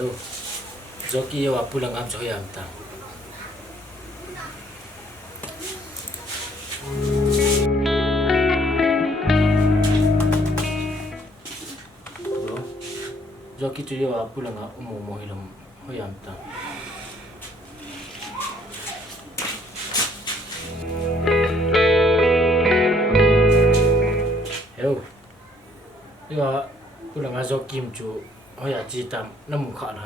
Eu Joki wa pulang am joya amta. Joki tu wa pulang am mo hilam hoya amta. Eu Yo pulang am Joki mju hoya jitam namu khana.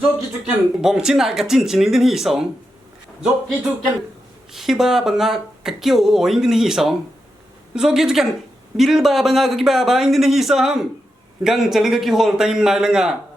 Joki tu kan bong cina ka cin cining din hi song. Joki tu kan hiba banga ka kyo o ing din hi song. Joki tu kan bil ba banga ka kiba ba ing din hi sam. Gang chaling ka ki hol time mai langa.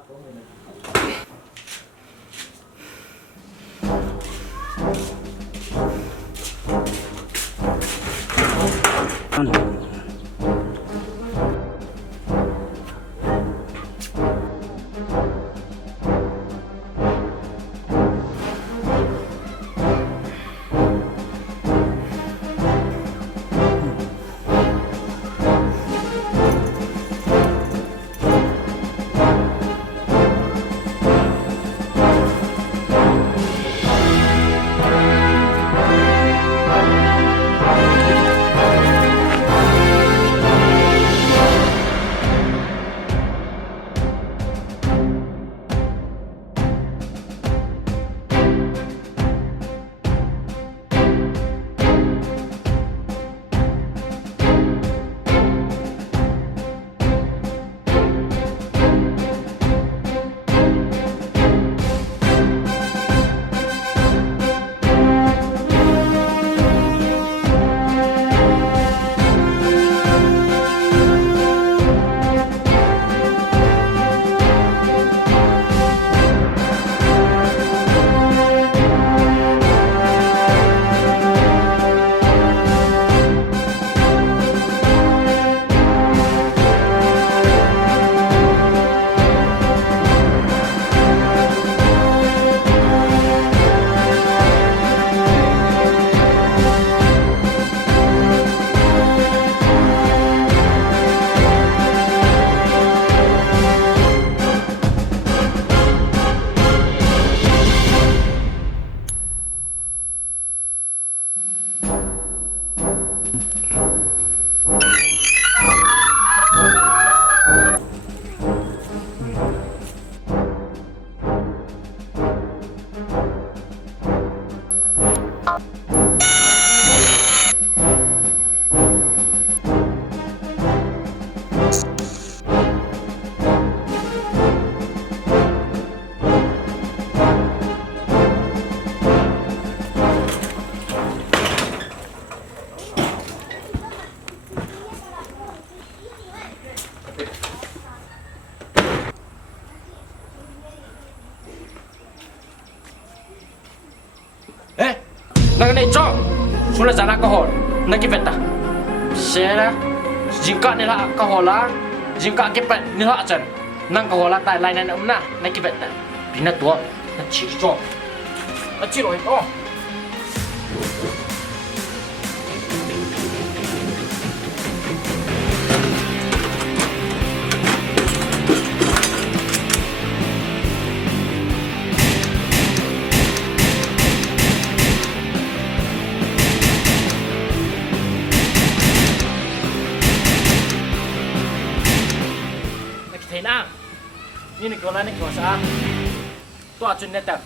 Nang nei cho sudah jana kahol nak kipeta sera jingka nila kahola jingka kipet nila acan nang kahola tai lainan umna nak kipeta pina tua nak chi cho nak chi loi oh Ini kalau ni kau sah, tu acun netem.